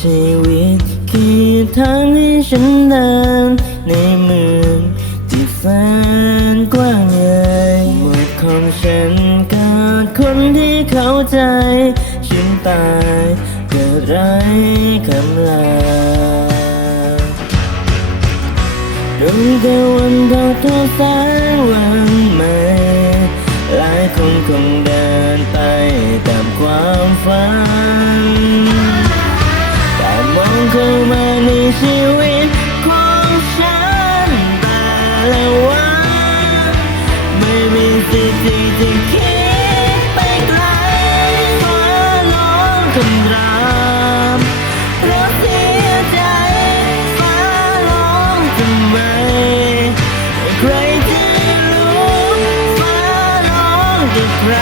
ชีวิตคือทางที่ฉันเดินในเมืองที่แสนกว้างใหญ่หมดของฉันกับคนที่เข้าใจ ฉันตายเกิดไรคำลาดมแต่วันใชีวิตของฉันแต่ละวันไม่มีสิทธิ์ที่จะคิดไปไกลฟ้าร้องคำรามเราเสียใจฟ้าร้องทำไมใครจะรู้ฟ้าร้องกับใคร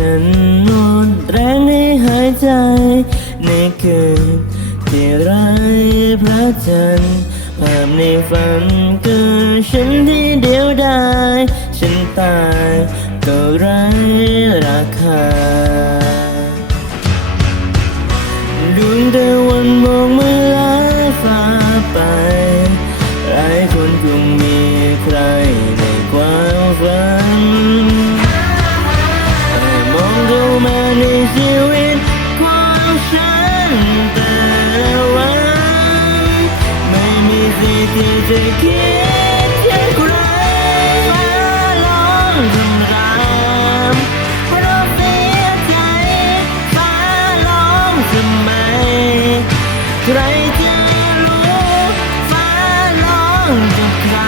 ฉันหมดแรงให้หายใจ ในคืนที่ไร้พระจันทร์ภาพในฝันคือฉันที่เดียวดายฉันตายก็ไร้ราคาดวงตะวันมองเมื่อลาฟ้าไปหลายคนคงมี ที่จะคิดถึงใครฟ้าร้องคำรามเพราะเสียใจฟ้าร้องทำไมใครจะรู้ฟ้าร้องกับใคร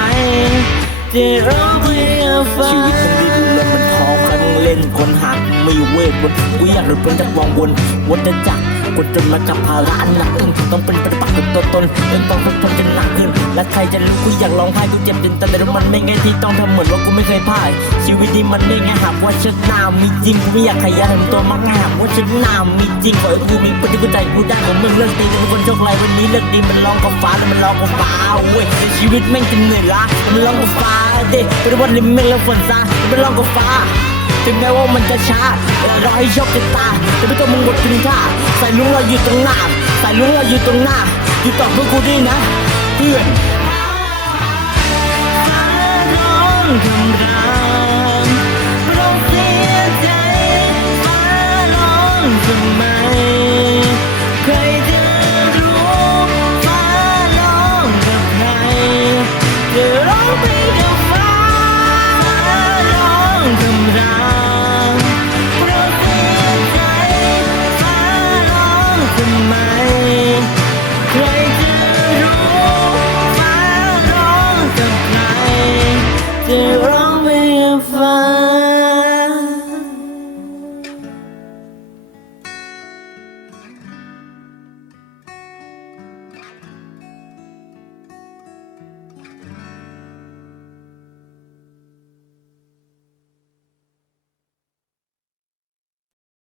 จะร้องเพื่อฟ้าชีวิตมันดีดูแล้วมันท้องใครมึงเล่นคนหักไม่เวทบนกูอยากหลุดพ้นจากวังวนวัฏจักรก ดจนมากับภาระอันหนักอึ้งต้องเป็นปฏิปักษ์กับตัวตนเองต้องทนทนจนหนักขึ้น และใครจะรู้กูอยากร้องไห้กูเจ็บจนตาแต่มันไม่ไงที่ต้องทำเหมือนว่ากูไม่เคยพ่าย ชีวิตนี้มันไม่ไงหากว่าฉันหน้ามีจริงกูไม่อยากขยายทำตัวมากง่ายหากว่าฉันหน้ามีจริงขอให้กูมีปฏิกูใจกูได้ของมึงเลิกตีแต่เป็นคนโชคร้ายวันนี้เลิกดีมันร้องกับฟ้าแต่มันร้องกับฟ้าเว้ยชีวิตแม่งจะเหนื่อยล้ามันร้องกับฟ้าเด้เป็นวันนี้แม่งแล้วฝนซามันร้องกับฟ้า ถึงแม้ว่ามันจะช้าแต่รอให้ชอบติดตาแต่ไม่ต้องมึงหมดคุณค่าใส่ลุงเราอยู่ตรงหน้าใส่ลุงเราอยู่ตรงหน้า อยู่ต่อเพื่อกูดีนะ เพื่อนร้อง